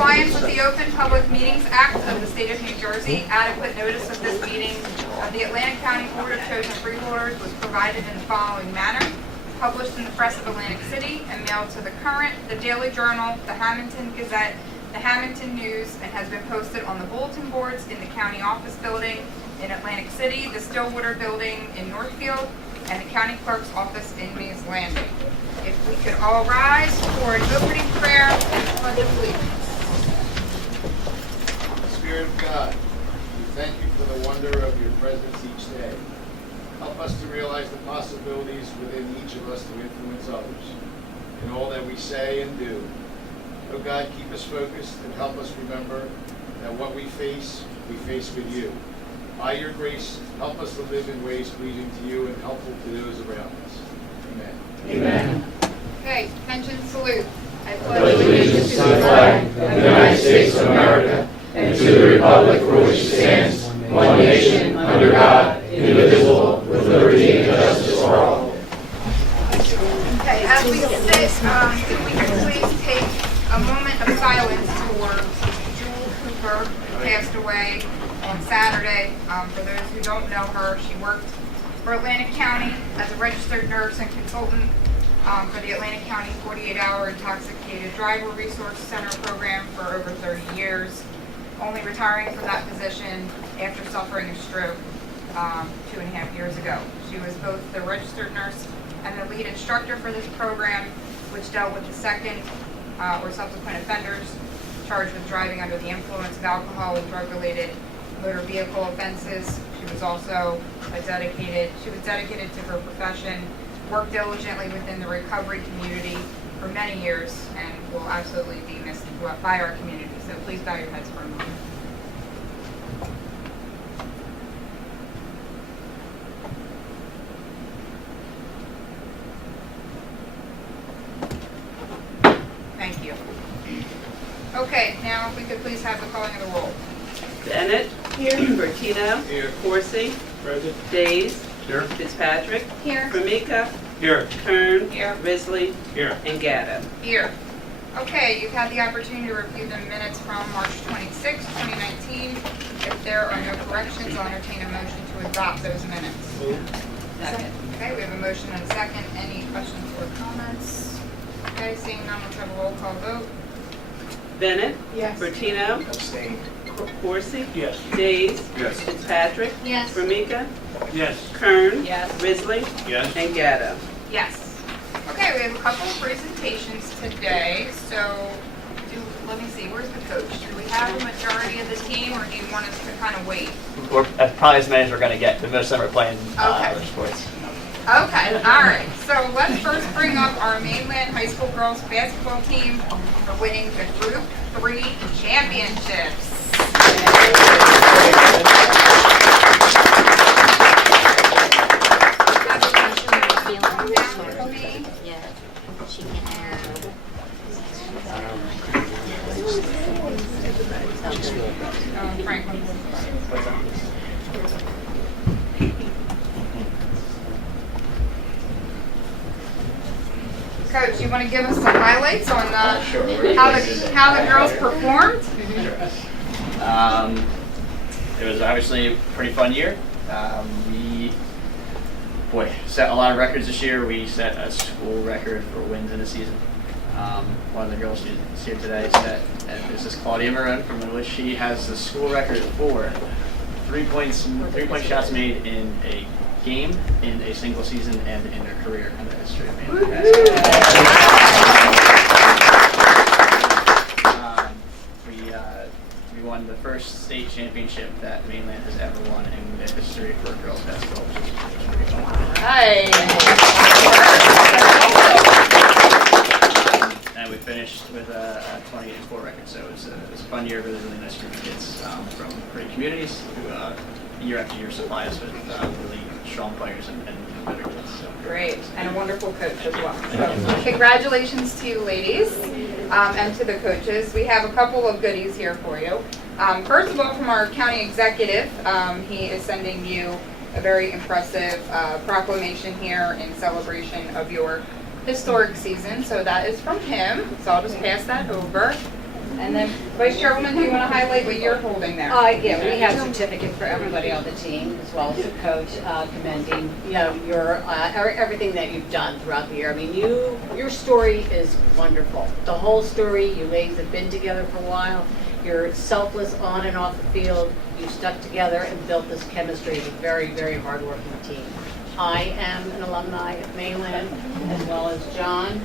compliance with the Open Public Meetings Act of the State of New Jersey, adequate notice of this meeting of the Atlantic County Board of Chosen Freeholders was provided in the following manner: published in the Press of Atlantic City and mailed to the Current, the Daily Journal, the Hamilton Gazette, the Hamilton News, and has been posted on the bulletin boards in the county office building in Atlantic City, the Stillwater building in Northfield, and the county clerk's office in Mays Landing. If we could all rise for an opening prayer and the pledge of allegiance. Spirit of God, we thank you for the wonder of your presence each day. Help us to realize the possibilities within each of us to influence others in all that we say and do. Oh God, keep us focused and help us remember that what we face with you. By your grace, help us to live in ways pleasing to you and helpful to those around us. Amen. Amen. Okay, attention, salute. I Pledge allegiance to the flag of the United States of America and to the republic for which it stands, one nation, under God, indivisible, with liberty and justice for all. Okay, as we sit, if we could please take a moment of silence for Jewel Cooper, who passed away on Saturday. For those who don't know her, she worked for Atlantic County as a registered nurse and consultant for the Atlantic County 48-hour Intoxicated Driver Resource Center program for over 30 years, only retiring from that position after suffering a stroke 2.5 years ago. She was both the registered nurse and the lead instructor for this program, which dealt with the second or subsequent offenders charged with driving under the influence of alcohol and drug-related motor vehicle offenses. She was also dedicated to her profession, worked diligently within the recovery community for many years, and will absolutely be missed by our community. So please bow your heads for a moment. Thank you. Okay, now if we could please have the calling of the roll. Bennett. Here. Bertino. Here. Corsi. Present. Days. Here. Fitzpatrick. Here. Formica. Here. Kern. Here. Risley. Here. And Gatto. Here. Okay, you've had the opportunity to review the minutes from March 26, 2019. If there are no corrections, I'll entertain a motion to adopt those minutes. Second. Okay, we have a motion and a second. Any questions or comments? Okay, seeing none, let's have a roll call vote. Bennett. Yes. Bertino. Abstain. Corsi. Yes. Days. Yes. Fitzpatrick. Yes. Formica. Yes. Kern. Yes. Risley. Yes. And Gatto. Yes. Okay, we have a couple of presentations today, so let me see, where's the coach? Do we have a majority of the team, or do you want us to kind of wait? Or probably as many as we're going to get. Most of them are playing Okay. other sports. Okay, all right. So let's first bring up our Mainland High School girls basketball team for winning the Group 3 championships. Franklin. Coach, you want to give us some highlights on how the girls performed? It was obviously a pretty fun year. We set a lot of records this year. We set a school record for wins in a season. One of the girls who's here today said, and this is Claudia Marone from which she has the school record for 3-point shots made in a game in a single season and in her career in the history of Mainland basketball. We won the first state championship that Mainland has ever won in the history for girls basketball, which is pretty fun. And we finished with a 28-4 record, so it was a fun year. Really nice group of kids from great communities who year after year supply us with really strong players and better kids. So. Great, and a wonderful coach as well. So congratulations to you ladies and to the coaches. We have a couple of goodies here for you. First of all, from our county executive, he is sending you a very impressive proclamation here in celebration of your historic season. So that is from him. So I'll just pass that over. And then, Vice Chairwoman, do you want to highlight what you're holding there? Yeah, we have certificates for everybody on the team, as well as the coach, commending, your, everything that you've done throughout the year. I mean, your story is wonderful. The whole story, you ladies have been together for a while. You're selfless on and off the field. You stuck together and built this chemistry as a very, very hardworking team. I am an alumni of Mainland, as well as John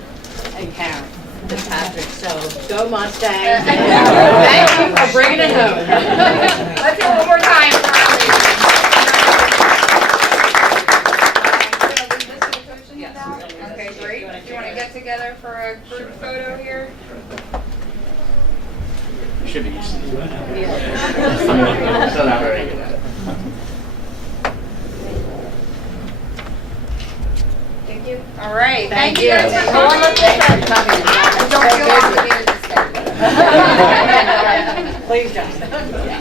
and Karen Fitzpatrick. So go Mustangs. Thank you for bringing it home. Let's do it one more time. Yes. Okay, great. Do you want to get together for a group photo here? You should be used to it. Yeah. Still not very good at it. Thank you. All right. Thank you you. guys for coming. Don't feel obligated to stay. Please don't.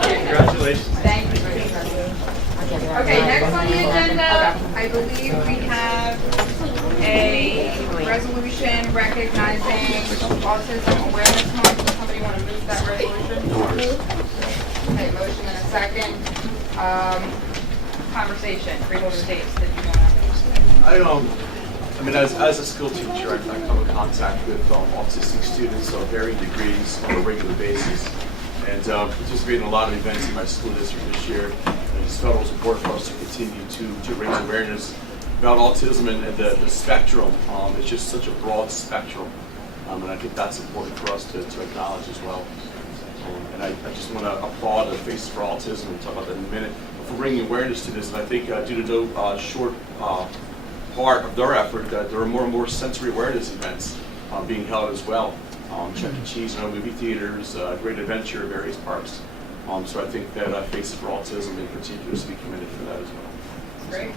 Congratulations. Thank you. Okay, next on the agenda, I believe we have a resolution recognizing Autism Awareness Month. Does somebody want to move that resolution? Okay, motion in a second. Conversation, Freeholder Dates, did you want I mean, as a school teacher, I come in contact with autistic students of varying degrees on a regular basis, and participated in a lot of events in my school district this year. And it's felt it was important for us to continue to raise awareness about autism and the spectrum. It's just such a broad spectrum, and I think that's important for us to acknowledge as well. And I just want to applaud the Faces for Autism, and talk about that in a minute, for bringing awareness to this. And I think due to the short part of their effort, that there are more and more sensory awareness events being held as well. Chuck E. Cheese, movie theaters, Great Adventure, various parks. So I think that Faces for Autism in particular is to be commended for that as well. Great.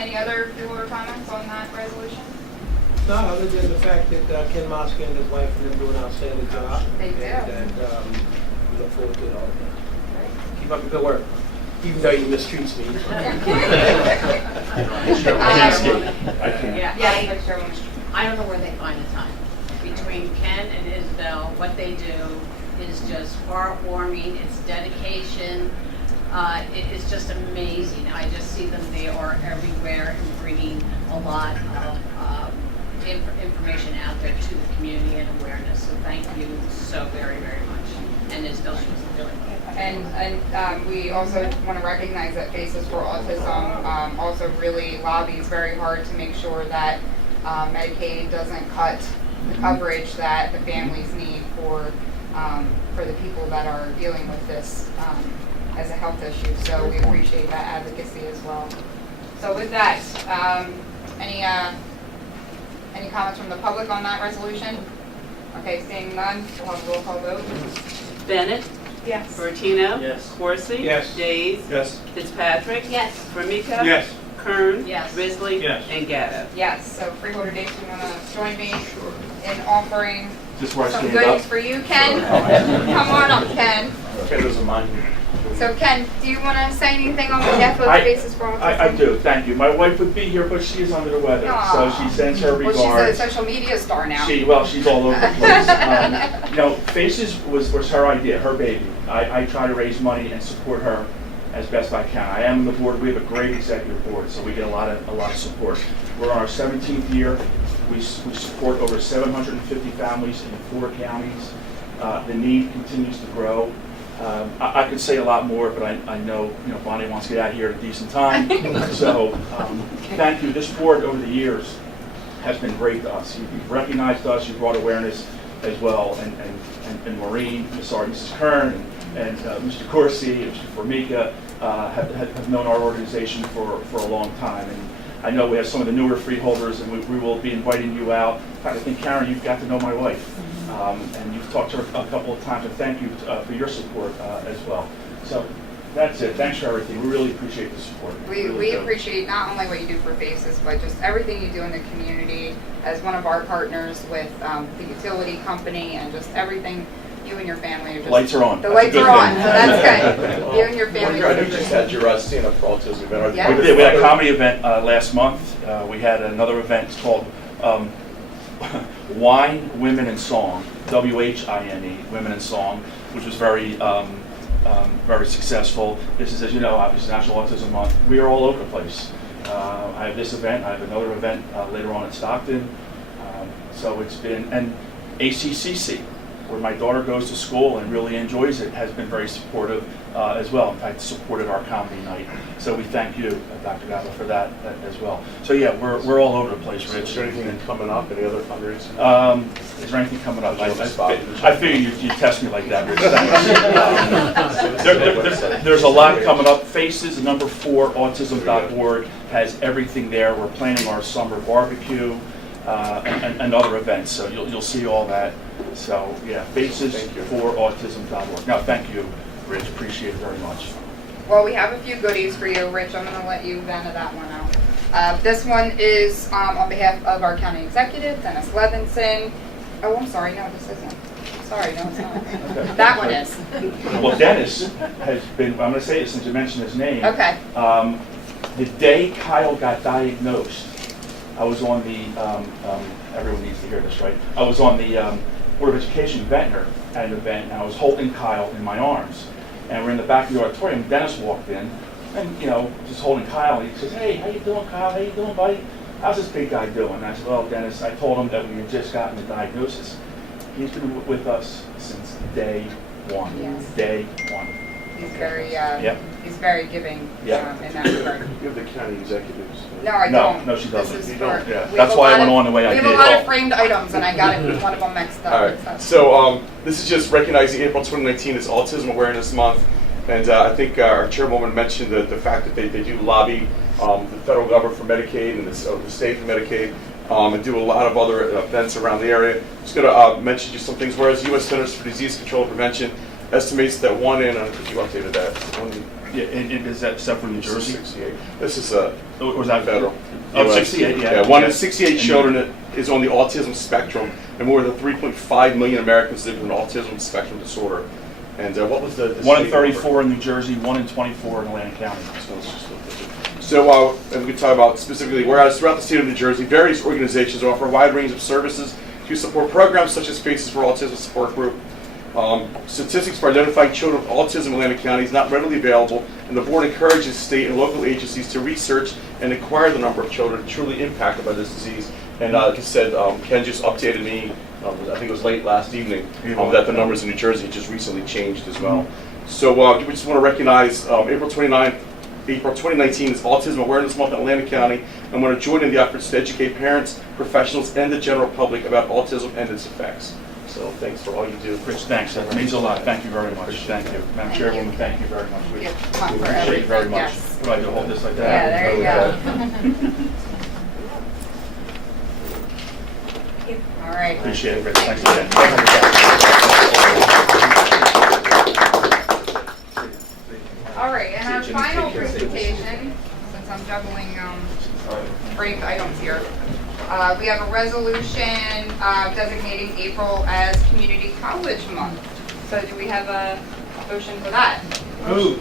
Any other Freeholder comments on that resolution? No, other than the fact that Ken Mosca and his wife are doing an outstanding job. They do. And we look forward to it all. Keep up the good work, even though you mistreats me. Yes, Vice Chairwoman. I don't know where they find the time. Between Ken and Isabel, what they do is just heartwarming. It's dedication. It is just amazing. I just see them. They are everywhere and bringing a lot of information out there to the community and awareness. So thank you so very, very much. And Isabel, she was doing it. And we also want to recognize that Faces for Autism also really lobbies very hard to make sure that Medicaid doesn't cut the coverage that the families need for the people that are dealing with this as a health issue. So we appreciate that advocacy as well. So with that, any comments from the public on that resolution? Okay, seeing none, we'll have a roll call vote. Bennett? Yes. Bertino? Yes. Corsi? Yes. Days? Yes. Fitzpatrick? Yes. Formica? Yes. Kern? Yes. Risley? Yes. And Gatto. Yes, so Freeholder Dates, you want to join me in offering Just where I some stand up. goodies for you, Ken? Come on up, Ken. Okay, those are mine. So Ken, do you want to say anything on behalf of I- Faces for Autism? I do, thank you. My wife would be here, but she is under the weather, Aw. so she sends her Well, regards. she's a social media star now. She's all over the place. Faces was her idea, her baby. I try to raise money and support her as best I can. I am on the board. We have a great executive board, so we get a lot of support. We're on our 17th year. We support over 750 families in 4 counties. The need continues to grow. I could say a lot more, but I know Bonnie wants to get out of here at a decent time. So thank you. This board over the years has been great to us. You've recognized us. You've brought awareness as well. And Maureen, Mrs. Kern, and Mr. Corsi, and Mr. Formica have known our organization for a long time. And I know we have some of the newer freeholders, and we will be inviting you out. In fact, I think, Karen, you've got to know my wife. And you've talked to her a couple of times, and thank you for your support as well. So that's it. Thanks for everything. We really appreciate the support. We appreciate not only what you do for Faces, but just everything you do in the community as one of our partners with the utility company, and just everything you and your family are just... Lights are on. The That's a lights good are on, thing. so that's good. You and your family... I know you just had your Stand Up for Autism event. Yeah. We did. We had a comedy event last month. We had another event called Wine, Women, and Song, WHINE, Women in Song, which was very successful. This is, as you know, obviously National Autism Month. We are all over the place. I have this event, I have another event later on in Stockton. So it's been, and ACCC, where my daughter goes to school and really enjoys it, has been very supportive as well. In fact, supported our comedy night. So we thank you, Dr. Gaba, for that as well. So yeah, we're all over the place, Rich. Is there anything coming up? Any other fundraising? Is there anything coming up? I I figured you test me like that, Rich. There's a lot coming up. Faces, number 4, autism.org has everything there. We're planning our summer barbecue and other events, so you'll see all that. So yeah, Faces for autism.org. Now, thank you, Rich. Appreciate it very much. Well, we have a few goodies for you, Rich. I'm going to let you vent that one out. This one is on behalf of our county executive, Dennis Levinson. Oh, I'm sorry. No, this isn't. Sorry, no, it's not. Okay. That one is. Well, Dennis has been, I'm going to say it since you mentioned his name. Okay. The day Kyle got diagnosed, I was on the, everyone needs to hear this, right? I was on the Board of Education Ventnor at an event, and I was holding Kyle in my arms. And we're in the back of the auditorium. Dennis walked in, and, you know, just holding Kyle. And he says, "Hey, how you doing, Kyle? How you doing, buddy? How's this big guy doing?" And I said, "Well, Dennis," I told him that we had just gotten the diagnosis. He's been with us since day one. Yes. Day one. He's very, Yep. he's very giving Yep. in that regard. You have the county executives. No, I No, don't. no, she doesn't. This is You for, don't, yeah. we That's have a why I lot went of- on the way I We have did. a lot Oh. of framed items, and I got one of them mixed up. All right. So this is just recognizing April 2019 is Autism Awareness Month, and I think our chairwoman mentioned the fact that they do lobby the federal government for Medicaid and the state for Medicaid, and do a lot of other events around the area. Just going to mention just some things. Whereas U.S. Centers for Disease Control and Prevention estimates that one in, I think you updated that. Yeah, and is that except for New Jersey? 68. This is Or was that federal. Oh, US. 68, yeah. Yeah, 1 in 68 children that is on the autism spectrum, and more than 3.5 million Americans live with an autism spectrum disorder. And what was the 1 in state 34 in New Jersey, 1 in 24 in Atlantic County. So, and we can talk about specifically, whereas throughout the state of New Jersey, various organizations offer a wide range of services to support programs such as Faces for Autism Support Group. Statistics for identifying children with autism in Atlantic County is not readily available, and the board encourages state and local agencies to research and acquire the number of children truly impacted by this disease. And like I said, Ken just updated me, I think it was late last evening, that the numbers in New Jersey just recently changed as well. So we just want to recognize April 2019 is Autism Awareness Month in Atlantic County, and want to join in the efforts to educate parents, professionals, and the general public about autism and its effects. So thanks for all you do. Rich, thanks. That means a lot. Thank you very much. Thank you. Madam Thank Chairwoman, you. thank you very much. We Yeah, come on, for appreciate it very everything, much. yes. What do I do, hold this like Yeah, that? there you go. All right. Appreciate it, Rich. Thanks again. All right, and our final presentation, since I'm juggling framed items here, we have a resolution designating April as Community College Month. So do we have a motion for that? Move.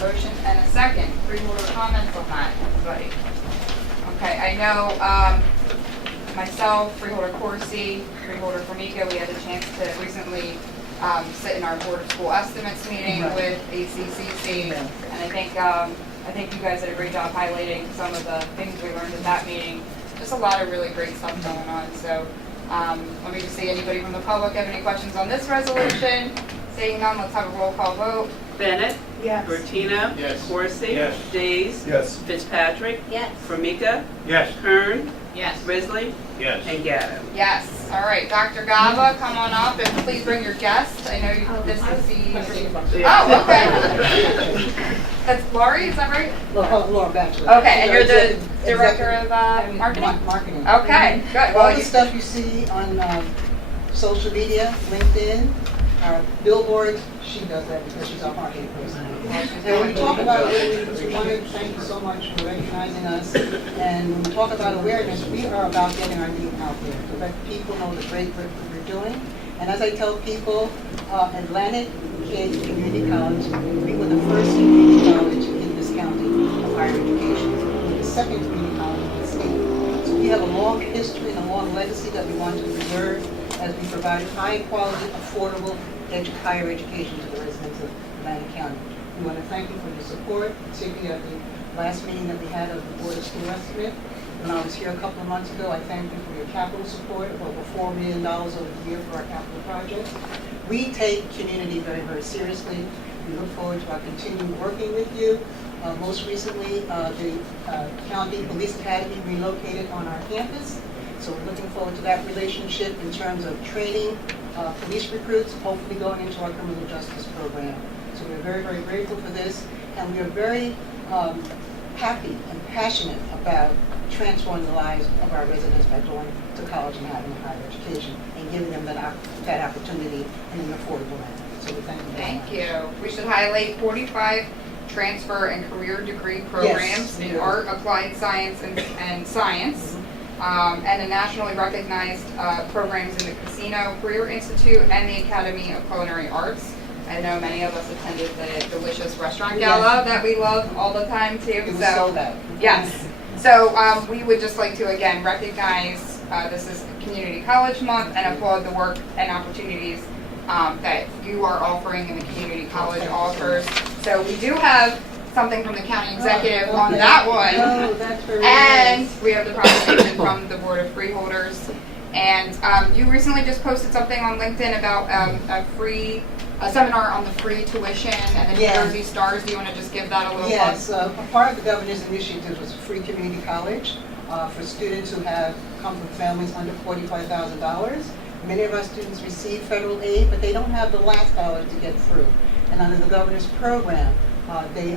Motion and a second. Freeholder comments on that, everybody? Okay, I know myself, Freeholder Corsi, Freeholder Formica, we had a chance to recently sit in our Board of School Estimates meeting with ACCC, and I think you guys did a great job highlighting some of the things we learned at that meeting. Just a lot of really great stuff going on. So let me just see, anybody from the public have any questions on this resolution? Seeing none, let's have a roll call vote. Bennett. Yes. Bertina. Yes. Corsi. Yes. Days. Yes. Fitzpatrick. Yes. Formica. Yes. Kern. Yes. Risley. Yes. And Gatto. Yes. All right, Dr. Gaba, come on up and please bring your guest. I know this is the... Oh, okay. That's Laurie, is that right? Laura Batchelor. Okay, and you're the Director of Marketing? Marketing. Okay, good. All Well, the stuff you see on social media, LinkedIn, billboards, she does that because she's our marketing person. And when we talk about awareness, we want to thank you so much for recognizing us. And when we talk about awareness, we are about getting our name out there to let people know the great work that we're doing. And as I tell people, Atlantic Community College, we were the first community college in this county of higher education. We were the second community college in the state. So we We have a long history and a long legacy that we want to preserve as we provide high-quality, affordable higher education to the residents of Atlantic County. We want to thank you for your support, particularly at the last meeting that we had of the Board of School Estimate. When I was here a couple of months ago, I thank you for your capital support of over $4 million over the year for our capital projects. We take community very, very seriously. We look forward to our continuing working with you. Most recently, the County Police Academy relocated on our campus. So we're looking forward to that relationship in terms of training police recruits, hopefully going into our criminal justice program. So we're very, very grateful for this, and we are very happy and passionate about transforming the lives of our residents by going to college and having a higher education and giving them that opportunity in an affordable manner. So we thank you very much. Thank you. We should highlight 45 transfer and career degree programs in art, applied science, and science. And the nationally recognized programs in the Casino Career Institute and the Academy of Culinary Arts. I know many of us attended the delicious restaurant gala that we love all the time too. It was sold out. Yes. So we would just like to again recognize this is Community College Month and applaud the work and opportunities that you are offering and the community college offers. So we do have something from the county executive on that one. Oh, that's very And nice. we have the proclamation from the Board of Freeholders. And you recently just posted something on LinkedIn about a seminar on the free tuition and the New Yeah. Jersey Stars. Do you want to just give that a little Yes, a part of the governor's initiative was a free community college for students who have come from families under $45,000. Many of our students receive federal aid, but they don't have the last dollars to get through. And under the governor's program, they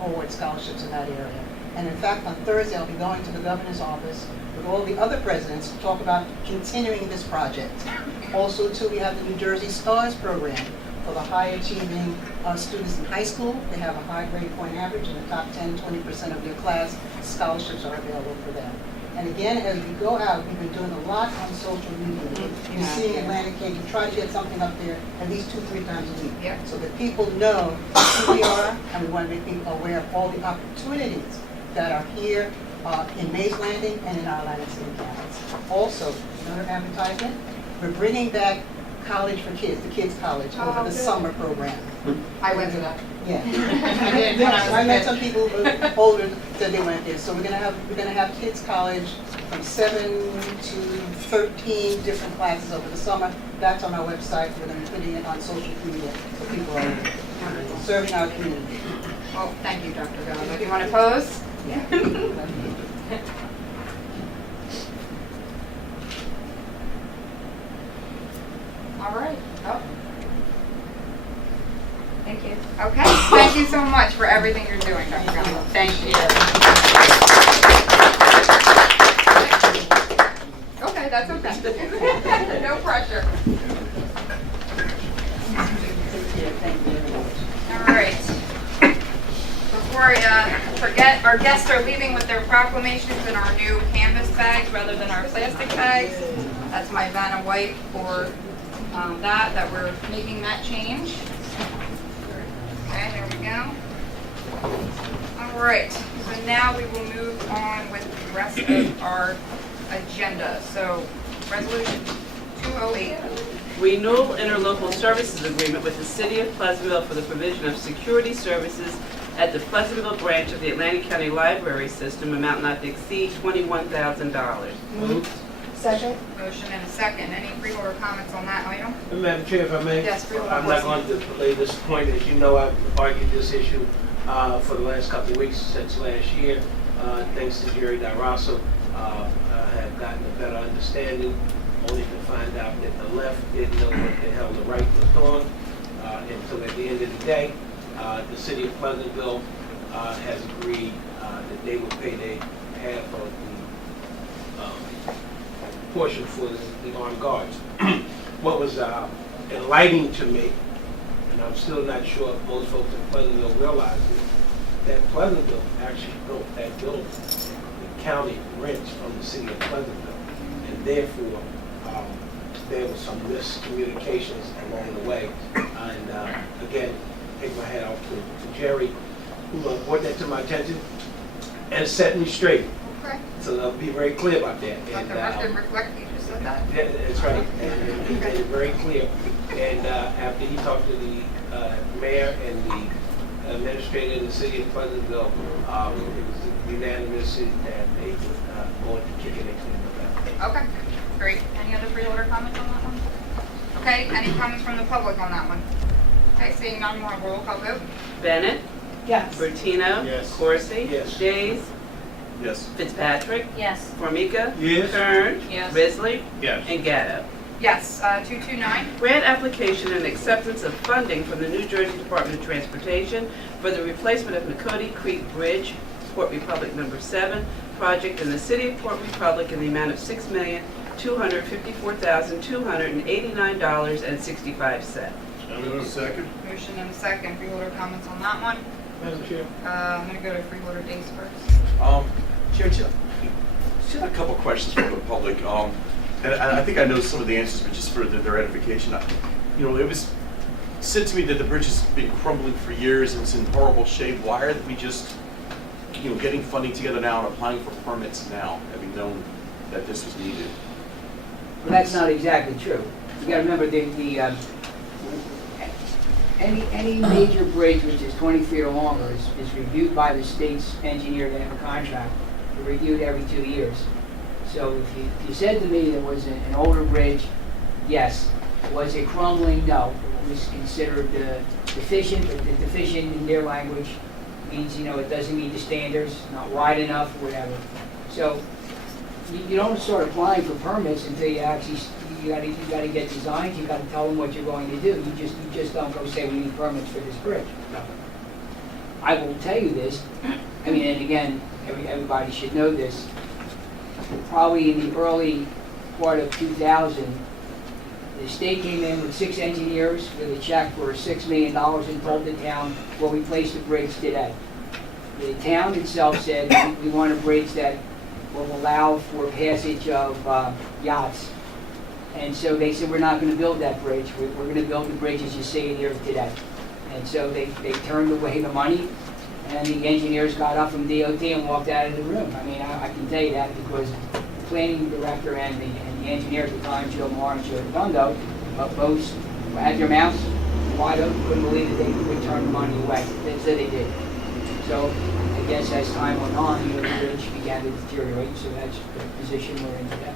award scholarships in that area. And in fact, on Thursday, I'll be going to the governor's office with all the other presidents to talk about continuing this project. Also, too, we have the New Jersey Stars program for the high achieving students in high school. They have a high grade point average in the top 10, 20% of their class. Scholarships are available for them. And again, as we go out, we've been doing a lot on social media. You see Atlantic K, you try to get something up there at least 2-3 times a week. Yeah. So that people know who we are, and we want to make people aware of all the opportunities that are here in Mays Landing and in our Atlantic City counties. Also, another advertisement, we're bringing back College for Kids, the Kids College, over the good. summer program. I went to that. Yeah. I did when I was a I met kid. some people older said they went there. So we're gonna have Kids College from 7 to 13 different classes over the summer. That's on our website. We're gonna be putting it on social media so people are serving our community. Well, thank you, Dr. Gallagher. Do you want to pose? Yeah. All right. Oh. Thank you. Okay. Thank you so much for everything you're doing, Dr. Gallagher. Thank you. Okay, that's okay. No pressure. All right. Before I forget, our guests are leaving with their proclamations in our new canvas bags rather than our plastic bags. That's my Vanna White for that we're making that change. Okay, there we go. All right, so now we will move on with the rest of our agenda. So, resolution 208. Renewal interlocal services agreement with the City of Pleasantville for the provision of security services at the Pleasantville branch of the Atlantic County Library System, amount not to exceed $21,000. Moved. Second. Motion and a second. Any freeholder comments on that item? Madam Chair, if I may? Yes, Freeholder I'm not going to belay this point. As you know, I've argued this issue for the last couple of weeks since last year. Thanks to Jerry Dirasso, I have gotten a better understanding, only to find out that the left didn't know what the hell the right was doing until at the end of the day, the City of Pleasantville has agreed that they will pay their half of the portion for the armed guards. What was enlightening to me, and I'm still not sure if most folks in Pleasantville realize it, that Pleasantville actually built that building. The county rents from the City of Pleasantville, and therefore there was some miscommunications along the way. And again, take my hat off to Jerry, who brought that to my attention and set me straight. Okay. So I'll be very clear about that. Let the record reflect you just said that. Yeah, that's right, and he made it very clear. And after he talked to the mayor and the administrator in the city of Pleasantville, it was unanimous that they would go into kicking it in the Okay, great. Any other freeholder comments on that one? Okay, any comments from the public on that one? Okay, seeing none, more roll call vote. Bennett, Yes. Bertino. Yes. Corsi. Yes. Days. Yes. Fitzpatrick. Yes. Formica. Yes. Kern. Yes. Risley. Yes. And Gatto. Yes, 229. Grant application and acceptance of funding from the New Jersey Department of Transportation for the replacement of McCody Creek Bridge, Port Republic Number 7, project in the city of Port Republic in the amount of $6,254,289.65. Second. Motion and a second. Freeholder comments on that one. Madam Chair? I'm going to go to freeholder Days first. Chair, just a couple questions from the public. And I think I know some of the answers, but just for their edification. You know, it was said to me that the bridge has been crumbling for years and it's in horrible shape. Why are we just, you know, getting funding together now and applying for permits now, having known that this was needed? Well, that's not exactly true. You got to remember any major bridge which is 20 feet or longer is reviewed by the state's engineer. They have a contract. They're reviewed every 2 years. So if you said to me there was an older bridge, yes. Was it crumbling? No. It was considered deficient, but the deficient in their language means, you know, it doesn't meet the standards, not wide enough, whatever. So you don't start applying for permits until you actually, you got to get designs, you got to tell them what you're going to do. You just don't go say we need permits for this bridge. No. I will tell you this, I mean, and again, everybody should know this. Probably in the early part of 2000, the state came in with 6 engineers with a check for $6 million and told the town, well, we place the bridge today. The town itself said, we want a bridge that will allow for passage of yachts. And so they said, we're not going to build that bridge. We're going to build the bridge as you see it here today. And so they turned away the money, and the engineers got up from DOT and walked out of the room. I mean, I can tell you that because the planning director and the engineer at the time, Joe Moore and Joe Redondo, both had their mouths wide open, couldn't believe that they would turn the money away. They said they did. So I guess as time went on, the bridge began to deteriorate, so that's the position we're in today.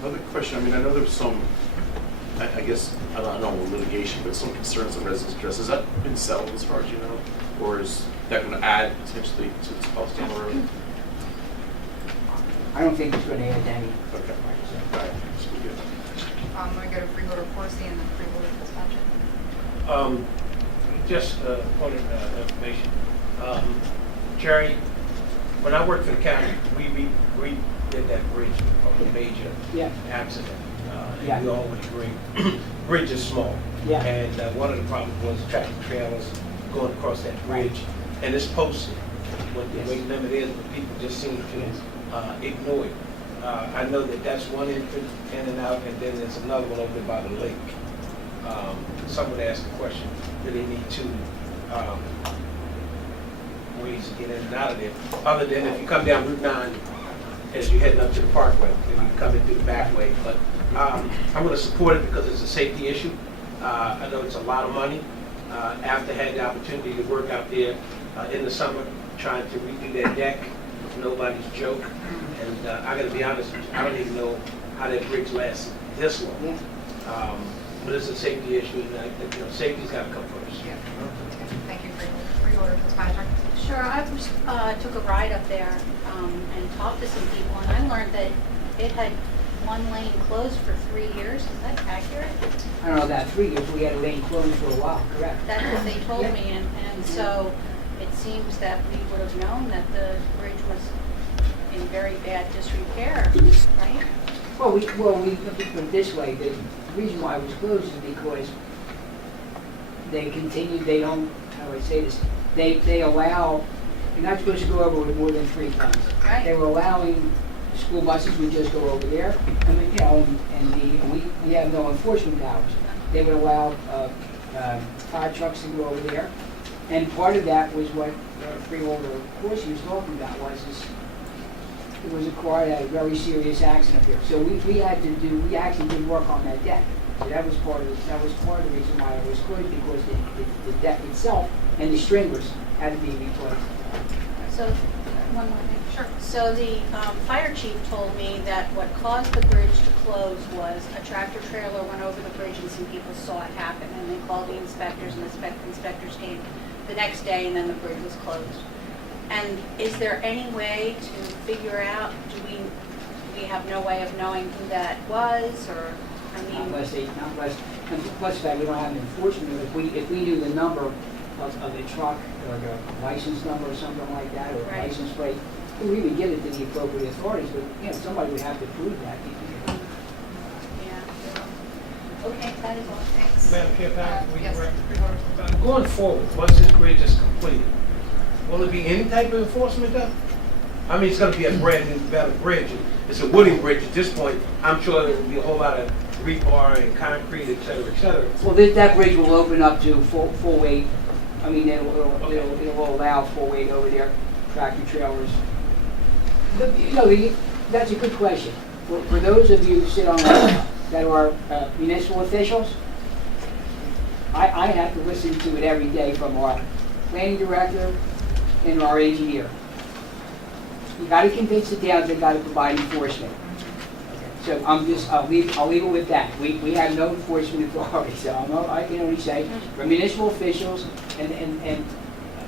Another question, I mean, I know there was some, I guess, I don't know, litigation, but some concerns of residents' address. Has that been settled as far as you know? Or is that going to add potentially to this cost down the road? I don't think it's going to add any. Okay. All right. So we good. I'm going to go to freeholder Corsi and then freeholder Fitzpatrick. Just a point of information. Jerry, when I worked for the county, we did that bridge from a major accident. And we all would agree, bridge is small. Yeah. And one of the problems was tractor trailers going across that bridge. And it's posted what the weight limit is, but people just seem to ignore it. I know that that's one entrance in and out, and then there's another one over by the lake. Someone asked the question, do they need 2 ways to get in and out of there? Other than if you come down Route 9 as you're heading up to the parkway, and you come in through the back way. But I'm going to support it because it's a safety issue. I know it's a lot of money. After I had the opportunity to work out there in the summer trying to redo that deck, it's nobody's joke. And I got to be honest with you, I don't even know how that bridge lasts this long. But it's a safety issue, and safety's got to come first. Yeah. Thank you, freeholder Fitzpatrick. Sure, I took a ride up there and talked to some people, and I learned that it had one lane closed for 3 years. Is that accurate? I don't know that 3 years, we had a lane closed for a while, correct? That's what they told me, and so it seems that we would have known that the bridge was in very bad disrepair, right? Well, we put it this way, the reason why it was closed is because they continued, they don't, how do I say this, they allow, you're not supposed to go over with more than 3 tons. Right. They were allowing school buses would just go over there, and we have no enforcement powers. They would allow fire trucks to go over there, and part of that was what Freeholder Corsi was talking about, was this, there was a car that had a very serious accident up there. So we actually did work on that deck. So that was part of the reason why it was good, because the deck itself and the stringers had to be replaced. So, one more thing. Sure. So the fire chief told me that what caused the bridge to close was a tractor trailer went over the bridge and some people saw it happen, and they called the inspectors, and the inspectors came the next day, and then the bridge was closed. And is there any way to figure out, do we have no way of knowing who that was, or, I mean? Plus the fact we don't have an enforcement, if we knew the number of the truck, or the license number or something like that, or Right. license plate, we would give it to the appropriate authorities, but, you know, somebody would have to prove that. Yeah. Okay, that is all, thanks. Madam Chair, Yes. going forward, once this bridge is completed, will there be any type of enforcement done? I mean, it's gonna be a brand new better bridge. It's a wooden bridge at this point. I'm sure there will be a whole lot of rebar and concrete, et cetera, et cetera. Well, that bridge will open up to full weight. I mean, it'll allow full weight over there, tractor trailers. You know, that's a good question. For those of you who sit on that are municipal officials, I have to listen to it every day from our planning director and our engineer. You got to convince the towns they've got to provide enforcement. So I'll leave it with that. We have no enforcement authority, so I can only say for municipal officials, and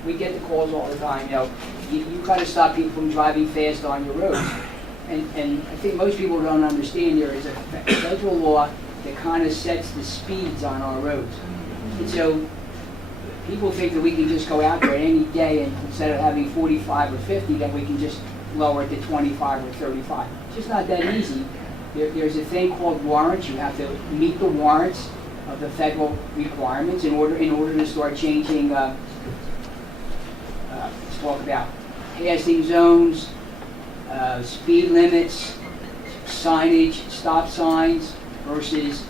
we get the calls all the time. You know, you got to stop people from driving fast on your roads. And I think most people don't understand there is a federal law that kind of sets the speeds on our roads. And so people think that we can just go out there any day, and instead of having 45 or 50, that we can just lower it to 25 or 35. It's just not that easy. There's a thing called warrants. You have to meet the warrants of the federal requirements in order to start changing. Let's talk about passing zones, speed limits, signage, stop signs versus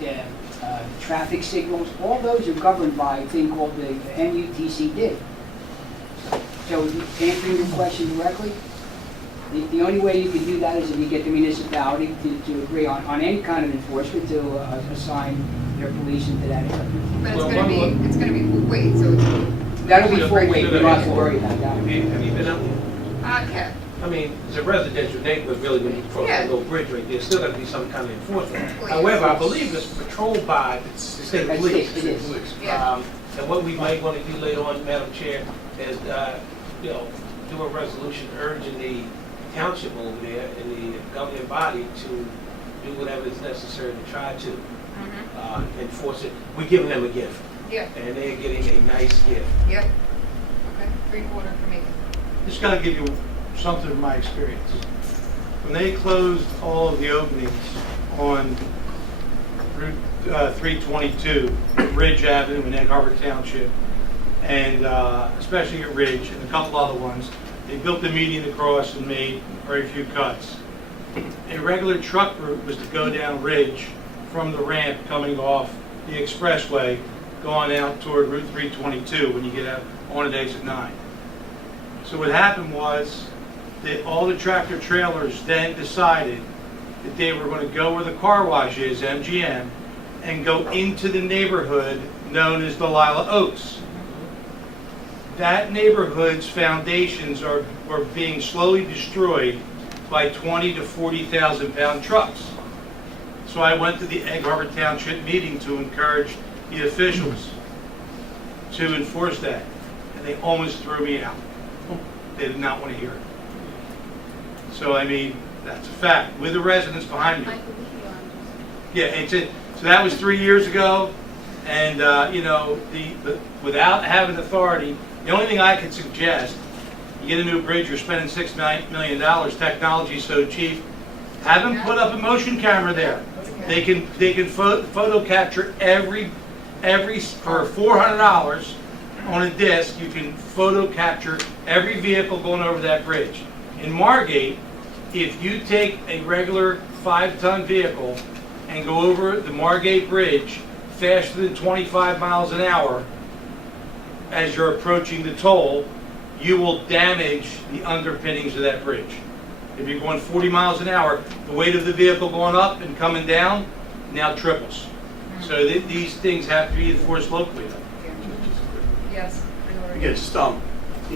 traffic signals. All those are governed by a thing called the MUTCD. So answering your question directly, the only way you can do that is if you get the municipality to agree on any kind of enforcement to assign their police into that area. But it's gonna be full weight, so it's. That'll be full weight, you don't have to worry about that. Have you been up there? Okay. I mean, it's a residential neighborhood, really, when you cross Yeah. that little bridge right there, still gotta be some kind of enforcement. Police. However, I believe it's patrolled by the state That's police. it, it is. Yeah. And what we might wanna do later on, Madam Chair, is, you know, do a resolution urging the township over there and the governing body to do whatever is necessary to try to enforce it. We're giving them a gift, Yeah, and they're getting a nice gift. yep. Okay, 3/4 for me. Just gotta give you something from my experience. When they closed all of the openings on Route 322, Ridge Avenue in Egg Harbor Township, and especially at Ridge and a couple other ones, they built the median across and made very few cuts. A regular truck route was to go down Ridge from the ramp coming off the expressway, going out toward Route 322 when you get out on an exit 9. So what happened was that all the tractor trailers then decided that they were going to go where the car wash is, MGM, and go into the neighborhood known as Delilah Oaks. That neighborhood's foundations were being slowly destroyed by 20 to 40,000 pound trucks. So I went to the Egg Harbor Township meeting to encourage the officials to enforce that, and they almost threw me out. They did not want to hear it. So I mean, that's a fact, with the residents behind me. I believe you on Yeah, it's it. So that was 3 years ago, and you know, without having authority, the only thing I could suggest, you get a new bridge, you're spending $6 million, technology's so cheap, have them put up a motion camera there. They can photo capture every for $400 on a disc. You can photo capture every vehicle going over that bridge. In Margate, if you take a regular 5-ton vehicle and go over the Margate Bridge faster than 25 miles an hour as you're approaching the toll, you will damage the underpinnings of that bridge. If you're going 40 miles an hour, the weight of the vehicle going up and coming down now triples. So these things have to be enforced locally. Yes. Yeah, just, you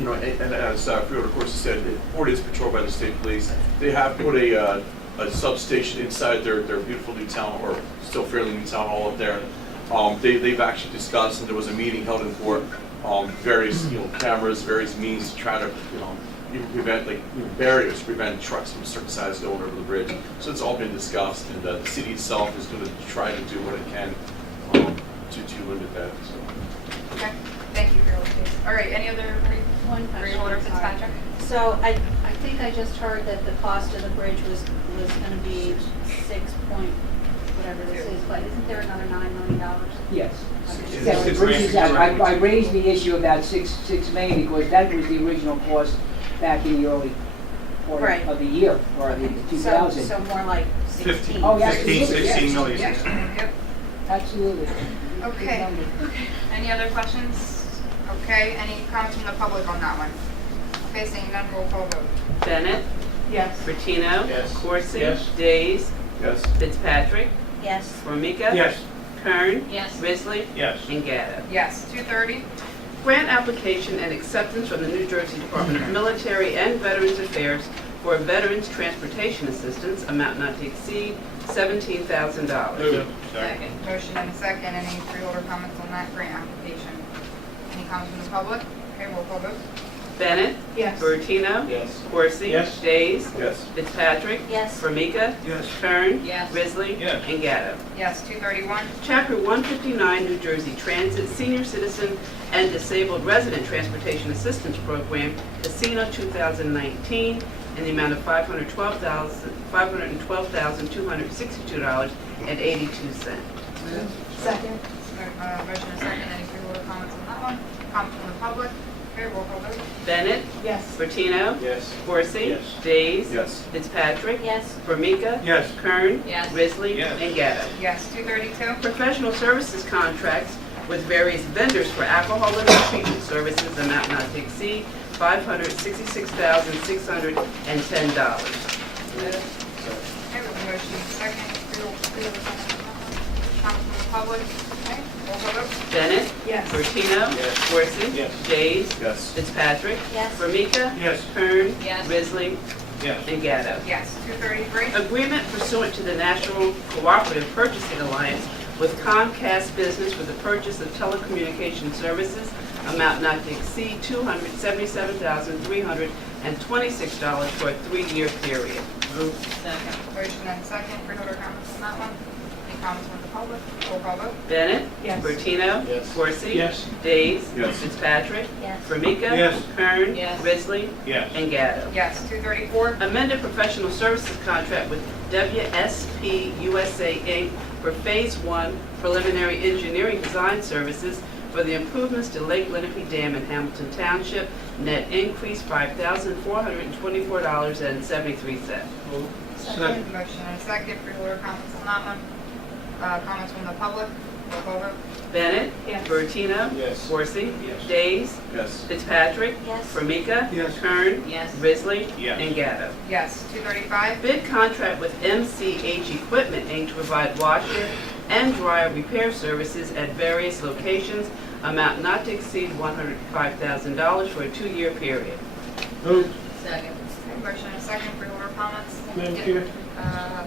know, and as Freeholder, of course, said, the port is patrolled by the state police. They have put a substation inside their beautiful new town, or still fairly new town hall up there. They've actually discussed, and there was a meeting held in court, various, you know, cameras, various means to try to, you know, even prevent, like, you know, barriers to prevent trucks from a certain size going over the bridge. So it's all been discussed, and the city itself is going to try to do what it can to limit that. So. Okay, thank you for your case. All right, any other One question. Freeholder I'm sorry. Fitzpatrick? So I think I just heard that the cost of the bridge was gonna be 6 point, whatever this is, but isn't there another $9 million? Yes. It's Yes, the the bridge is grant. out. I raised the issue about 6 million because that was the original cost back in the early part Right. of the year, or the 2000. So more like 16. 15, Oh, yeah, 15, absolutely, 16 yes. million. Yep. Absolutely. Okay. Any other questions? Okay, any comments from the public on that one? Okay, seeing none, roll call vote. Bennett, Yes. Bertino. Yes. Corsi. Yes. Days. Yes. Fitzpatrick. Yes. Formica. Yes. Kern. Yes. Risley. Yes. And Gatto. Yes, 230. Grant application and acceptance from the New Jersey Department of Military and Veterans Affairs for Veterans Transportation Assistance, amount not to exceed $17,000. Second. Motion and a second. Any freeholder comments on that grant application? Any comments from the public? Okay, roll call vote. Bennett. Yes. Bertino. Yes. Corsi. Yes. Days. Yes. Fitzpatrick. Yes. Formica. Yes. Kern. Yes. Risley. Yes. And Gatto. Yes, 231. Chapter 159, New Jersey Transit Senior Citizen and Disabled Resident Transportation Assistance Program, Casino 2019, in the amount of $512,262.82. Second. Motion and second. Any freeholder comments on that one? Comments from the public? Okay, roll call vote. Bennett. Yes. Bertino. Yes. Corsi. Yes. Days. Yes. Fitzpatrick. Yes. Formica. Yes. Kern. Yes. Risley. Yes. And Gatto. Yes, 232. Professional services contracts with various vendors for alcohol liquor treatment services, amount not to exceed $566,610. Okay, we have a motion and a second. Freeholder comments on that one? Comments from the public? Okay, roll call vote. Bennett. Yes. Bertino. Yes. Corsi. Yes. Days. Yes. Fitzpatrick. Yes. Formica. Yes. Kern. Yes. Risley. Yes. And Gatto. Yes, 233. Agreement pursuant to the National Cooperative Purchasing Alliance with Comcast Business for the purchase of telecommunication services, amount not to exceed $277,326 for a 3-year period. Second. Motion and second. Freeholder comments on that one? Any comments from the public? Roll call vote. Bennett. Yes. Bertino. Yes. Corsi. Yes. Days. Yes. Fitzpatrick. Yes. Formica. Yes. Kern. Yes. Risley. Yes. And Gatto. Yes, 234. Amended professional services contract with WSP USA Inc. for Phase 1 preliminary engineering design services for the improvements to Lake Lenape Dam in Hamilton Township. Net increase $5,424.73. Second. Motion and second. Freeholder comments on that one? Comments from the public? Roll call vote. Bennett. Yes. Bertino. Yes. Corsi. Yes. Days. Yes. Fitzpatrick. Yes. Formica. Yes. Kern. Yes. Risley. Yes. And Gatto. Yes, 235. Bid contract with MCH Equipment Inc. to provide washer and dryer repair services at various locations, amount not to exceed $105,000 for a 2-year period. Moved. Second. Motion and second. Freeholder comments? Madam Chair.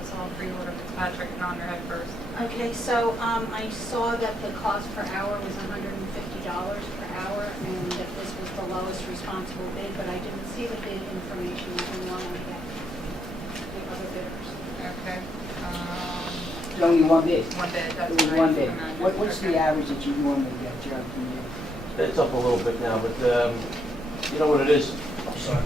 Someone Freeholder Fitzpatrick, on your head first. Okay, so I saw that the cost per hour was $150 per hour, and that this was the lowest responsible bid, but I didn't see the bid information that we normally get the other bidders. Okay. There's only one bid. One bid, that's It was what I one bid. imagined. What's the Okay. average that you normally get, Joe? Can you- It's up a little bit now, but you know what it is? I'm sorry.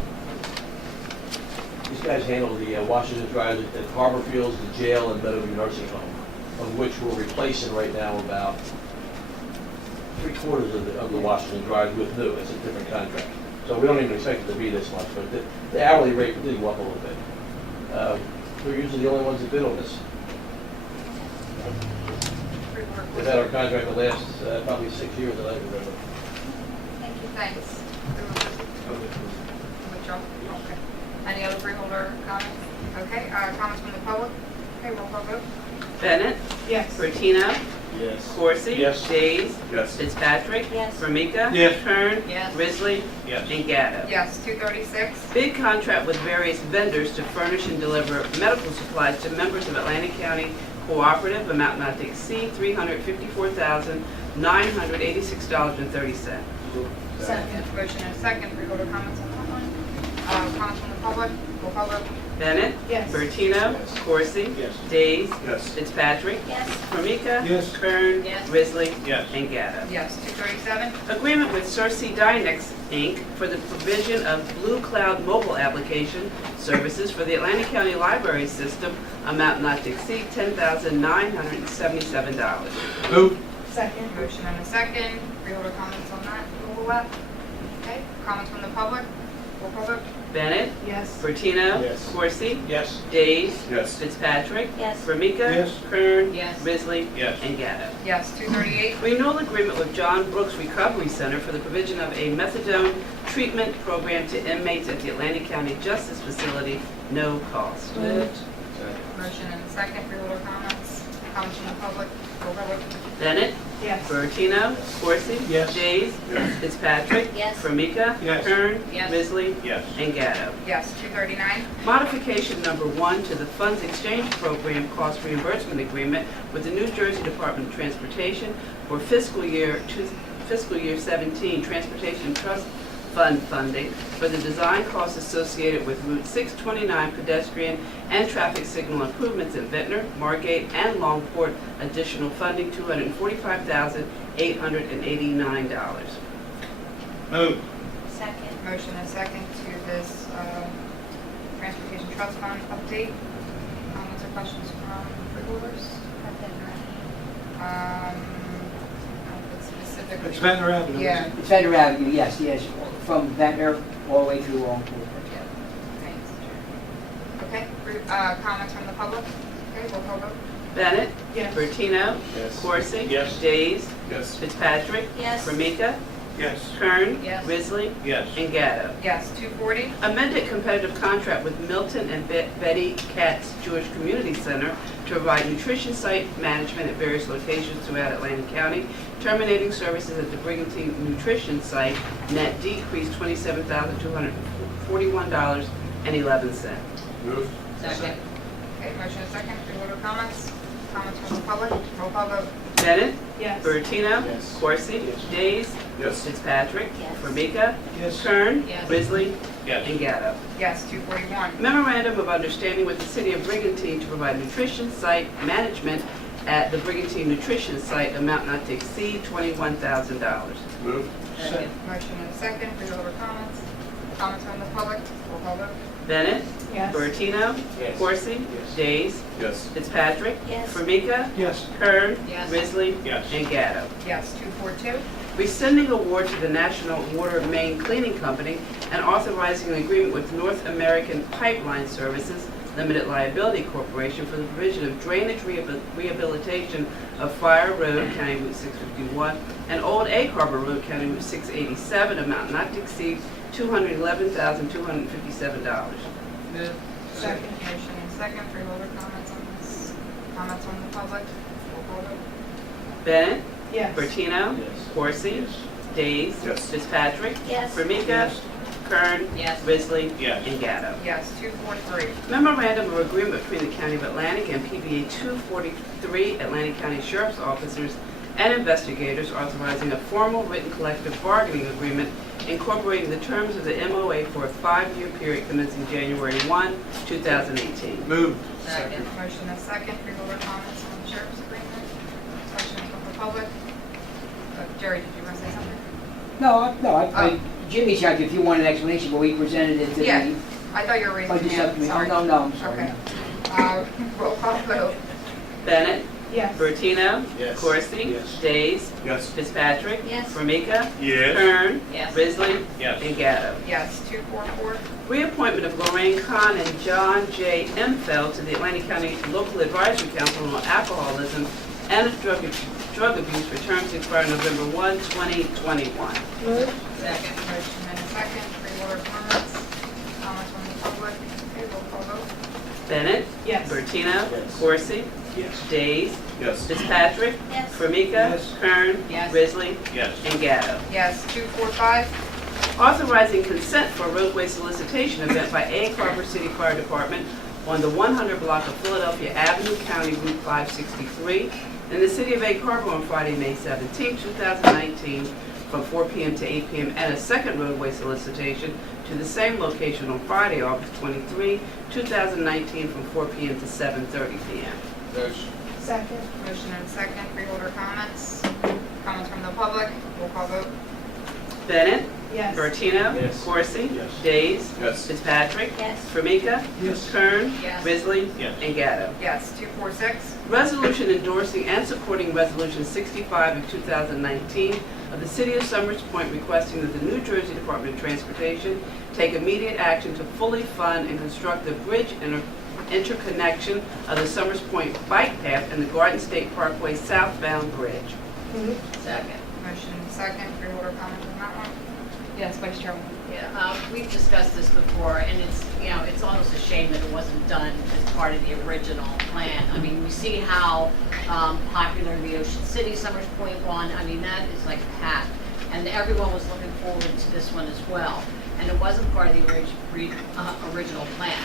These guys handle the washers and dryers at Harbor Fields, the jail, and Meadowview Nursing Home, of which we're replacing right now about 3/4 of the washers and dryers with new. It's a different contract. So we don't even expect it to be this much, but the hourly rate did go up a little bit. We're usually the only ones that bid on this. We've had our contract that lasts probably 6 years that I remember. Thank you, thanks. Withdraw? Okay. Any other freeholder comments? Okay, comments from the public? Okay, roll call vote. Bennett? Yes. Bertino? Yes. Corsi? Yes. Days? Yes. Fitzpatrick? Yes. Formica? Yes. Kern? Yes. Risley? Yes. And Gatto. Yes, 236. Bid contract with various vendors to furnish and deliver medical supplies to members of Atlantic County Cooperative, amount not to exceed $354,986.30. Second. Motion and second, freeholder comments on that one? Comments from the public? Roll call vote. Bennett? Yes. Bertino? Yes. Corsi? Yes. Days? Yes. Fitzpatrick? Yes. Formica? Yes. Kern? Yes. Risley? Yes. And Gatto. Yes, 237. Agreement with Cersei Dynex, Inc. for the provision of Blue Cloud mobile application services for the Atlantic County Library System, amount not to exceed $10,977. Move. Second. Motion and a second, freeholder comments on that, move up. Okay, comments from the public? Roll call vote. Bennett? Yes. Bertino? Yes. Corsi? Yes. Days? Yes. Fitzpatrick? Yes. Formica? Yes. Kern? Yes. Risley? Yes. And Gatto. Yes, 238. Renewal agreement with John Brooks Recovery Center for the provision of a methadone treatment program to inmates at the Atlantic County Justice Facility, no cost. Moved. Motion and a second, freeholder comments? Comments from the public? Roll call vote. Bennett? Yes. Bertino? Corsi? Yes. Days? Yes. Fitzpatrick? Yes. Formica? Yes. Kern? Yes. Risley? Yes. And Gatto. Yes, 239. Modification number 1 to the Funds Exchange Program Cost Reimbursement Agreement with the New Jersey Department of Transportation for fiscal year 17 Transportation Trust Fund funding for the design costs associated with Route 629 pedestrian and traffic signal improvements in Ventnor, Margate, and Longport. Additional funding, $245,889. Move. Second. Motion and second to this Transportation Trust Fund update. Comments or questions from freeholders? It's specific. It's Ventnor Avenue. Yeah. It's Federal Avenue, yes, yes, from Ventnor all the way through Longport. Thanks. Okay, comments from the public? Okay, roll call vote. Bennett? Yes. Bertino? Yes. Corsi? Yes. Days? Yes. Fitzpatrick? Yes. Formica? Yes. Kern? Yes. Risley? Yes. And Gatto. Yes, 240. Amended competitive contract with Milton and Betty Katz Jewish Community Center to provide nutrition site management at various locations throughout Atlantic County, terminating services at the Brigantine Nutrition Site, net decrease $27,241.11. Moved. Second. Okay, motion and second, freeholder comments? Comments from the public? Roll call vote. Bennett? Yes. Bertino? Yes. Corsi? Yes. Days? Yes. Fitzpatrick? Yes. Formica? Yes. Kern? Yes. Risley? Yes. And Gatto. Yes, 241. Memorandum of Understanding with the City of Brigantine to provide nutrition site management at the Brigantine Nutrition Site, amount not to exceed $21,000. Moved. Second. Motion and second, freeholder comments? Comments from the public? Roll call vote. Bennett? Yes. Bertino? Yes. Corsi? Yes. Days? Yes. Fitzpatrick? Yes. Formica? Yes. Kern? Yes. Risley? Yes. And Gatto. Yes, 242. Rescinding award to the National Water Main Cleaning Company and authorizing an agreement with North American Pipeline Services Limited Liability Corporation for the provision of drainage rehabilitation of Fire Road, County Route 651, and Old Egg Harbor Road, County Route 687, amount not to exceed $211,257. Move. Second. Motion and second, freeholder comments on this? Comments from the public? Roll call vote. Bennett? Yes. Bertino? Yes. Corsi? Days? Yes. Fitzpatrick? Yes. Formica? Kern? Yes. Risley? Yes. And Gatto. Yes, 243. Memorandum of Agreement between the County of Atlantic and PBA 243 Atlantic County Sheriff's Officers and investigators authorizing a formal written collective bargaining agreement incorporating the terms of the MOA for a 5-year period commencing January 1, 2018. Move. Second. Motion and second, freeholder comments on the sheriff's agreement? Questions from the public? Jerry, did you want to say something? No, Jimmy's out if you want an explanation, but we presented it to the Yeah. I thought you were raising budget your hand, subcommittee. sorry. Oh, no, I'm sorry. Okay. Roll call vote. Bennett? Yes. Bertino? Yes. Corsi? Yes. Days? Yes. Fitzpatrick? Yes. Formica? Yes. Kern? Yes. Risley? Yes. And Gatto. Yes, 244. Reappointment of Lorraine Kahn and John J. Empfeld to the Atlantic County Local Advisory Council on Alcoholism and Drug Abuse for terms to expire November 1, 2021. Move. Second. Motion and a second, freeholder comments? Comments from the public? Bennett. Yes. Bertino. Yes. Corsi. Yes. Days. Yes. Fitzpatrick. Yes. Formica. Yes. Kern. Yes. Risley. Yes. And Gatto. Yes, 245. Authorizing consent for a roadway solicitation event by Egg Harbor City Fire Department on the 100 block of Philadelphia Avenue, County Route 563, in the city of Egg Harbor on Friday, May 17, 2019, from 4 p.m. to 8 p.m., and a second roadway solicitation to the same location on Friday, August 23, 2019, from 4 p.m. to 7:30 p.m. Motion. Second. Motion and second. Freeholder comments. Comments from the public. Roll call vote. Bennett. Yes. Bertino. Yes. Corsi. Yes. Days. Yes. Fitzpatrick. Yes. Formica. Yes. Kern. Yes. Risley. Yes. And Gatto. Yes, 246. Resolution endorsing and supporting Resolution 65 of 2019 of the City of Summers Point requesting that the New Jersey Department of Transportation take immediate action to fully fund and construct the bridge interconnection of the Summers Point bike path and the Garden State Parkway southbound bridge. Second. Motion and second. Freeholder comments on that one. Yes, Vice Chairman. Yeah, we've discussed this before, and it's, it's almost a shame that it wasn't done as part of the original plan. I mean, we see how popular the Ocean City Summers Point one, I mean, that is like packed. And everyone was looking forward to this one as well. And it wasn't part of the original plan.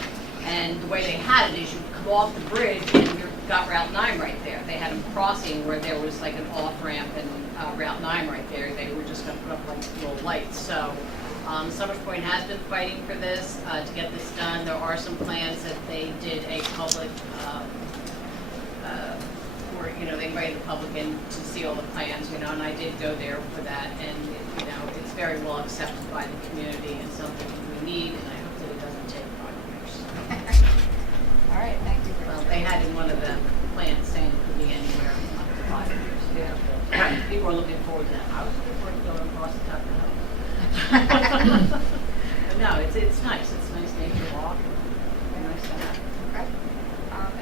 And the way they had it is you come off the bridge and you've got Route 9 right there. They had them crossing where there was like an off-ramp and Route 9 right there. They were just going to put up like little lights. So Summers Point has been fighting for this, to get this done. There are some plans that they did a public, or, they invited the public in to see all the plans, and I did go there for that. And, it's very well accepted by the community and something we need, and I hope that it doesn't take 5 years. All right, thank you. Well, they had in one of the plans saying it could be anywhere up to 5 years. Yeah. People are looking forward to that. I was looking forward to going across the top of the hill. But no, it's nice. It's nice nature walk. Very nice to have. Okay.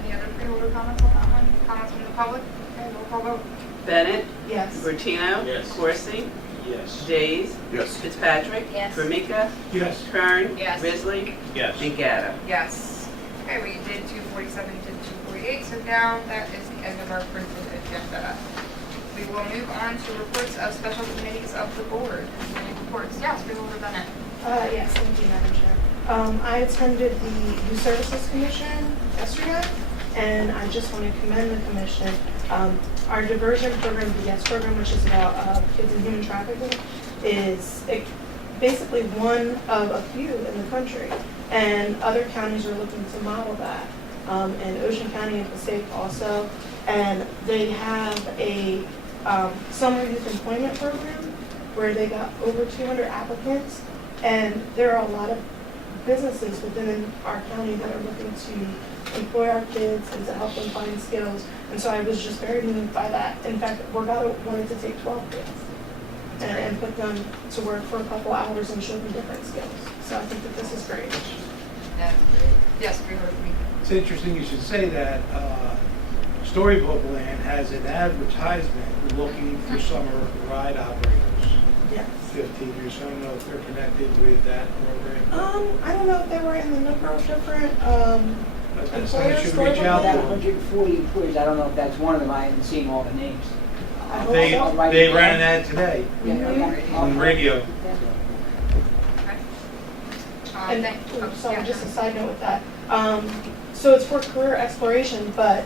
Any other freeholder comments on that one? Comments from the public? Okay, roll call vote. Bennett. Yes. Bertino. Yes. Corsi. Yes. Days. Yes. Fitzpatrick. Yes. Formica. Yes. Kern. Yes. Risley. Yes. And Gatto. Yes. Okay, we did 247 to 248, so now that is the end of our printed agenda. We will move on to reports of special committees of the board. Any reports? Yes, Freeholder Bennett. Yes, thank you, Madam Chair. I attended the Youth Services Commission yesterday, and I just want to commend the commission. Our diversion program, the YES program, which is about kids in human trafficking, is basically one of a few in the country, and other counties are looking to model that. And Ocean County and Passaic also, and they have a summer youth employment program where they got over 200 applicants, and there are a lot of businesses within our county that are looking to employ our kids and to help them find skills. And so I was just very moved by that. In fact, Borgata wanted to take 12 kids and put them to work for a couple hours and show them different skills. So I think that this is great. That's great. Yes, Freeholder Meeting. It's interesting you should say that. Storybook Land has an advertisement looking for summer ride operators. Yes. 15 years. I don't know if they're connected with that program. I don't know if they were in the number of different But that's something you employers. should reach out That to them. 140 employees, I don't know if that's one of them, I haven't seen all the names. I hope They so. ran an ad today Yeah, Mhm. on radio. Okay. And Oh, so yeah. just a side note with that. So it's for career exploration, but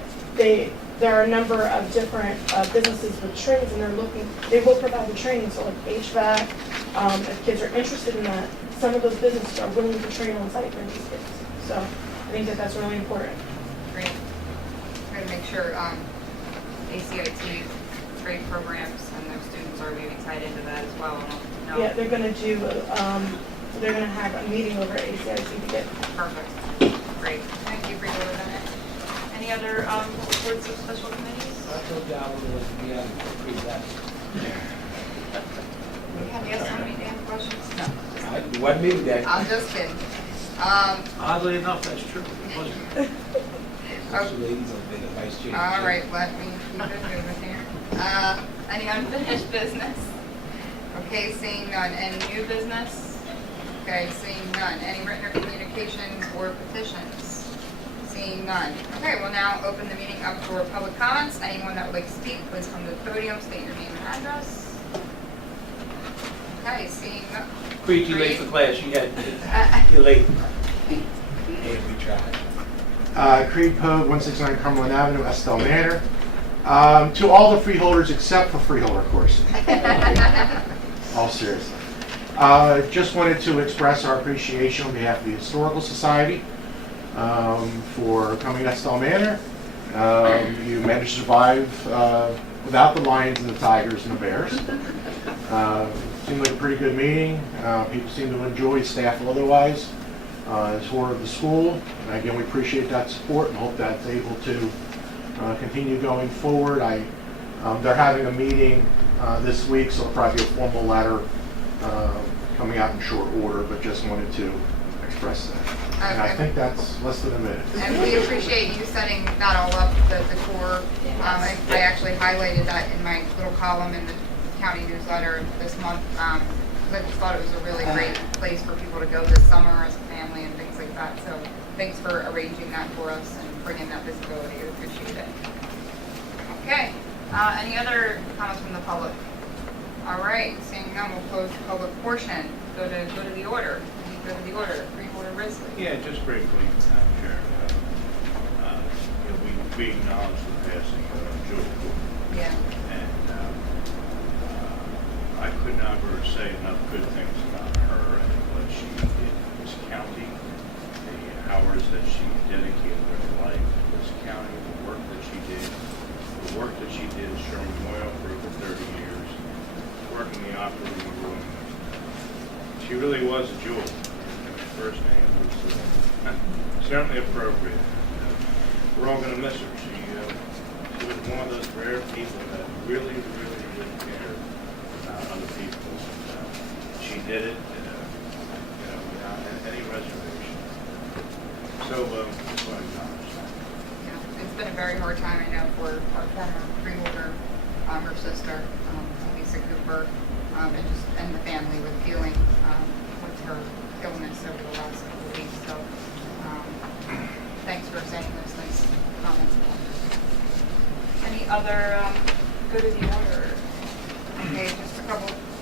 there are a number of different businesses with trades, and they will provide the training. So like HVAC, if kids are interested in that, some of those businesses are willing to train on site for these kids. So I think that that's really important. Great. Try to make sure ACIT trade programs and their students are being tied into that as well. No. Yeah, they're gonna do. They're gonna have a meeting over at ACIC to get. Perfect. Great. Thank you, Freeholder Bennett. Any other reports of special committees? I told you I was beyond pretty bad. Have you asked so many damn questions? No. It wasn't me today. I'm just kidding. Oddly enough, that's true. It wasn't. Ladies, I've been a vice chair. All right, let me keep it moving here. Any unfinished business? Okay, seeing none. Any new business? Okay, seeing none. Any written or communications or petitions? Seeing none. Okay, we'll now open the meeting up for public comments. Anyone that would like to speak, please come to the podium, state your name and address. Okay, seeing none. Creed, you late for class, you're late. Hey, we tried. Creed Pogue, 169 Cumberland Avenue, Estelle Manor. To all the freeholders except for freeholder course. All seriously. Just wanted to express our appreciation on behalf of the Historical Society for coming to Estelle Manor. You managed to survive without the lions and the tigers and the bears. Seemed like a pretty good meeting. People seem to enjoy, staff otherwise, tour of the school. And again, we appreciate that support and hope that's able to continue going forward. They're having a meeting this week, so it'll probably be a formal letter coming out in short order, but just wanted to express that. And I think that's less than a minute. And we appreciate you setting that all up, the tour. I actually highlighted that in my little column in the county newsletter this month. I just thought it was a really great place for people to go this summer as a family and things like that. So thanks for arranging that for us and bringing that visibility. We appreciate it. Okay. Any other comments from the public? All right. Seeing none, we'll close the public portion. Go to the order. Go to the order. Freeholder Risley. Yeah, just briefly, Chair. We acknowledge the passing of Julie. Yeah. And I could never say enough good things about her and what she did in this county, the hours that she dedicated her life to this county, the work that she did at Sherman Oil for over 30 years, working the operating room. She really was a jewel. Her first name was certainly appropriate. We're all going to miss her. She was one of those rare people that really cared about other people. And, she did it, without any reservation. So, just want to acknowledge that. Yeah, it's been a very hard time, I know, for our former freeholder, her sister, Lisa Cooper, and the family with dealing with her illness over the last couple of weeks. So, thanks for saying those nice comments. Any other go to the order? Okay, just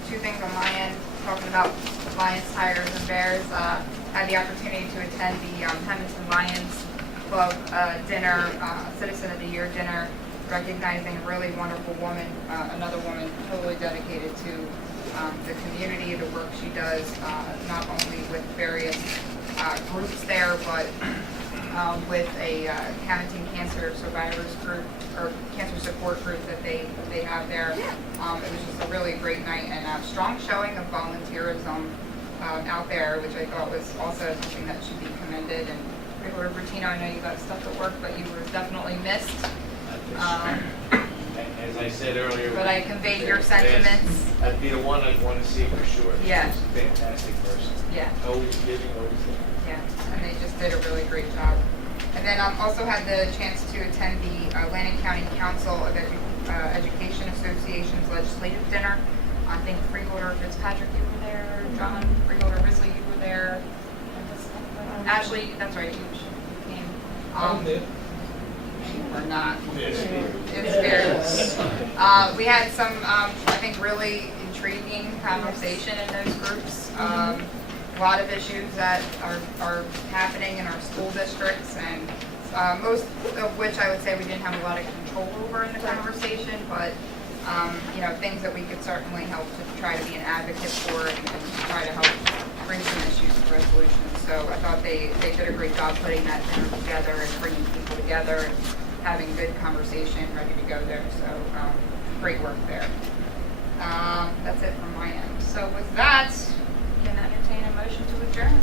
two things on my end. Talking about Lions, Tigers, and Bears. Had the opportunity to attend the Hamilton Lions Club dinner, Citizen of the Year dinner, recognizing a really wonderful woman, another woman totally dedicated to the community, the work she does, not only with various groups there, but with a Hamilton Cancer Survivors group or cancer support group that they have there. It was just a really great night and a strong showing of volunteerism out there, which I thought was also something that should be commended. And Freeholder Bertino, I know you got stuff at work, but you were definitely missed. As I said earlier, but I conveyed your sentiments. I'd be the one I'd want to see for sure. Yeah. She's a fantastic person. Yeah. Always giving, always there. Yeah, and they just did a really great job. And then also had the chance to attend the Atlantic County Council of Education Association's legislative dinner. I think Freeholder Fitzpatrick, you were there. John, Freeholder Risley, you were there. Ashley, that's right, you came. Or not. It's weird. We had some, I think, really intriguing conversation in those groups. A lot of issues that are happening in our school districts, and most of which I would say we didn't have a lot of control over in the conversation, but things that we could certainly help to try to be an advocate for and try to help bring some issues to resolution. So I thought they did a great job putting that dinner together and bringing people together and having good conversation, ready to go there. So great work there. That's it from my end. So with that, can entertain a motion to adjourn.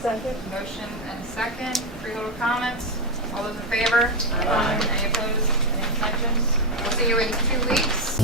Second. Motion and second. Freeholder comments. All those in favor? Aye. Any opposed? Any abstentions? We'll see you in 2 weeks.